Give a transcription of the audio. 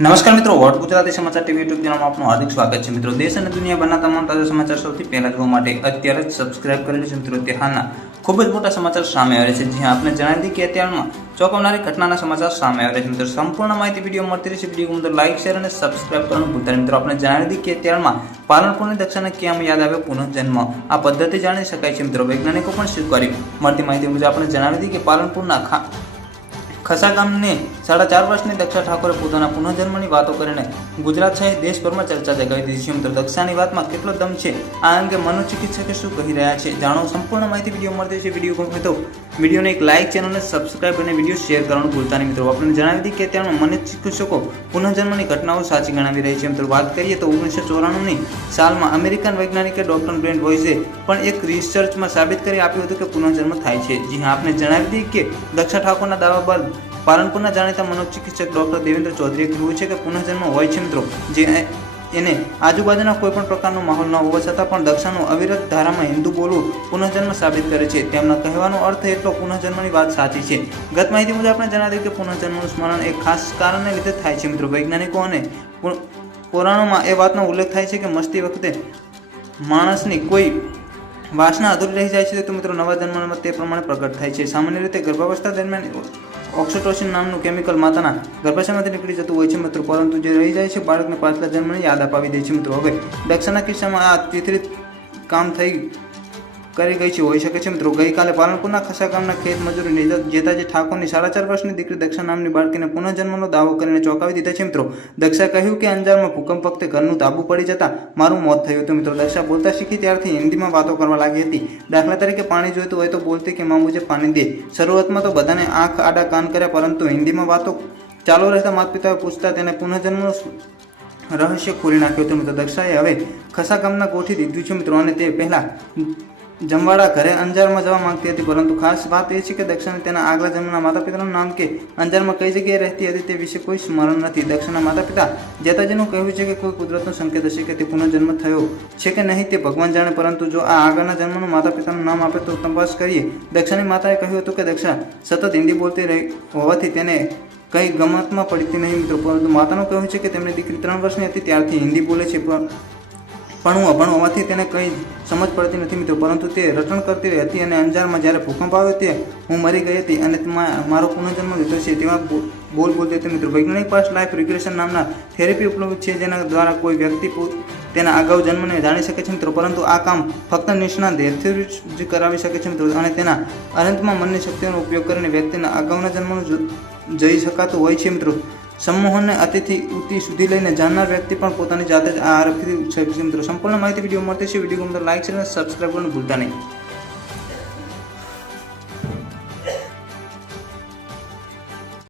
નમસ્કાર મિત્રો, વોટ ગુજરાતી સમાચાર ટીવી યુટ્યુબ ચેનલમાં આપનું હાર્દિક સ્વાગત છે. મિત્રો, દેશ અને દુનિયાભરના તમામ તાજા સમાચાર સૌથી પહેલા જોવા માટે અત્યારે જ સબસ્ક્રાઇબ કરી લેજો. મિત્રો તે હાલના ખૂબ જ મોટા સમાચાર સામે આવે છે. જ્યાં આપણે જણાવી દઈએ કે અત્યારમાં ચોંકાવનારી ઘટનાના સમાચાર સામે આવે છે. મિત્રો, સંપૂર્ણ માહિતી વીડિયો મળતી રહેશે. વીડિયો મિત્રો લાઇક શેર અને સબસ્ક્રાઇબ કરવાનું ભૂલતા મિત્રો આપણે જણાવી દઈએ કે અત્યારમાં પાલનપુરની દક્ષાને કેમ યાદ આવે પુનઃજન્મ. આ પદ્ધતિ જાણી શકાય છે. મિત્રો, વૈજ્ઞાનિકો પણ સ્વીકારી. મળતી માહિતી મુજબ આપણે જણાવી દઈએ કે પાલનપુરના ખસા ગામની સાડા ચાર વર્ષની દક્ષા ઠાકોરે પોતાના પુનઃજન્મની વાતો કરીને ગુજરાત સહિત દેશભરમાં ચર્ચા જગાવી દીધી છે. દક્ષાની વાતમાં કેટલો દમ છે? આ અંગે મનોચિકિત્સકે શું કહી રહ્યા છે? જાણો, સંપૂર્ણ માહિતી વીડિયો મળતી છે વીડિયો ગમે તો વિડીયોને એક લાઇક ચેનલને સબસ્ક્રાઇબ અને વીડિયો શેર કરવાનું ભૂલતા નહીં. મિત્રો, આપણે જણાવી દીધી કે ત્યાં મનોચિકિત્સકો પુનઃજન્મની ઘટનાઓ સાચી ગણાવી રહી છે. મિત્રો, વાત કરીએ તો ઓગણીસો ચોરાણુંની સાલમાં અમેરિકન વૈજ્ઞાનિકે ડોક્ટર બ્રેન્ટ બોયઝે પણ એક રિસર્ચમાં સાબિત કરી આપ્યું હતું કે પુનઃજન્મ થાય છે. જી હા આપણે જણાવી દીધી કે દક્ષા ઠાકોરના દાવા બાદ પાલનપુરના જાણીતા મનોચિકિત્સક ડોક્ટર દેવેન્દ્ર ચૌધરીએ કહ્યું છે કે પુનઃજન્મ હોય છે મિત્રો, જે એને આજુબાજુના કોઈ પણ પ્રકારનો માહોલ ન હોવા છતાં પણ દક્ષાનું અવિરત ધારામાં હિન્દુ બોલવું પુનઃજન્મ સાબિત કરે છે. તેમના કહેવાનો અર્થ એટલો પુનઃજન્મની વાત સાચી છે. ગત માહિતી મુજબ આપણે જણાવ્યું કે પુનઃજન્મનું સ્મરણ એક ખાસ કારણને લીધે થાય છે મિત્રો. વૈજ્ઞાનિકો અને પુરાણોમાં એ વાતનો ઉલ્લેખ થાય છે કે મસ્તી વખતે માણસની કોઈ વાસના અધૂરી રહી જાય છે, તો મિત્રો નવા જન્મમાં તે પ્રમાણે પ્રગટ થાય છે. સામાન્ય રીતે ગર્ભાવસ્થા દરમિયાન ઓક્સોટોસિન નામનું કેમિકલ માતાના ગર્ભાશયમાંથી નીકળી જતું હોય છે, મિત્રો. પરંતુ જે રહી જાય છે, બાળકને પાછલા જન્મને યાદ અપાવી દે છે, મિત્રો. હવે દક્ષાના કિસ્સામાં આ તિથિત કામ થઈ કરી ગઈ છે, હોઈ શકે છે મિત્રો. ગઈકાલે પાલનપુરના ખસા ગામના ખેત મજૂરી જેતાજી ઠાકોરની સાડા ચાર વર્ષની દીકરી દક્ષા નામની બાળકીને પુનઃજન્મનો દાવો કરીને ચોંકાવી દીધા છે, મિત્રો. દક્ષા કહ્યું કે અંજારમાં ભૂકંપ વખતે ઘરનું તાબુ પડી જતા મારું મોત થયું હતું, મિત્રો. દક્ષા બોલતા શીખી ત્યારથી હિન્દીમાં વાતો કરવા લાગી હતી. દાખલા તરીકે પાણી જોઈતું હોય તો બોલતી કે માં મુજે પાણી દે. શરૂઆતમાં તો બધાને આંખ, આડા, કાન કર્યા, પરંતુ હિન્દીમાં વાતો ચાલુ રહેતા માતા પિતાએ પૂછતા તેને પુનઃજન્મનો રહસ્ય ખોલી નાખ્યું હતું, મિત્રો. દક્ષાએ હવે ખસા ગામના ગોઠી દીધું છે, મિત્રો, અને તે પહેલા જમવાડા ઘરે અંજારમાં જવા માંગતી હતી, પરંતુ ખાસ વાત એ છે કે દક્ષિણ તેના આગલા જન્મના માતા પિતાનું નામ કે અંજારમાં કઈ જગ્યાએ રહેતી હતી તે વિશે કોઈ સ્મરણ નથી. દક્ષાના માતા પિતા જેતાજીનું કહેવું છે કે કોઈ કુદરતનો સંકેત હશે કે તે પુનઃજન્મ થયો છે કે નહીં તે ભગવાન જાણે, પરંતુ જો આ આગળના જન્મનું માતા પિતાનું નામ આપે તો તપાસ કરીએ. દક્ષાની માતાએ કહ્યું હતું કે દક્ષા, સતત હિન્દી બોલતી રહી હોવાથી તેને કંઈ ગમતમાં પડતી નહીં મિત્રો, પરંતુ માતાનું કહેવું છે કે તેમની દીકરી ત્રણ વર્ષની હતી, ત્યારથી હિન્દી બોલે છે પણ પણ હું અભણ હોવાથી તેને કંઈ સમજ પડતી નથી મિત્રો. પરંતુ તે રટણ કરતી રહી હતી અને અંજારમાં જ્યારે ભૂકંપ આવ્યો તે હું મરી ગઈ હતી અને મારો પુનર્જન્મ લીધો છે. તેવા બોલ બોલતી હતી મિત્રો. વૈજ્ઞાનિક પાસ લાઈફ રિગ્રેશન નામના થેરેપી ઉપલબ્ધ છે, જેના દ્વારા કોઈ વ્યક્તિ તેના અગાઉ જન્મને જાણી શકે છે મિત્રો. પરંતુ આ કામ ફક્ત નિષ્ણાત હેલ્થ જ કરાવી શકે છે મિત્રો. અને તેના અનંતમાં મનની શક્તિઓનો ઉપયોગ કરીને વ્યક્તિના અગાઉના જન્મનું જઈ શકાતું હોય છે મિત્રો. સંમોહનને અતિથી ઉતિ સુધી લઈને જાણનાર વ્યક્તિ પણ પોતાની જાતે જ આ આરોગ્યથી ઉત્સાહિત મિત્રો, સંપૂર્ણ માહિતી વીડિયો મળતી છે વીડિયો લાઈક છે અને સબસ્ક્રાઈબ કરવાનું ભૂલતા નહીં.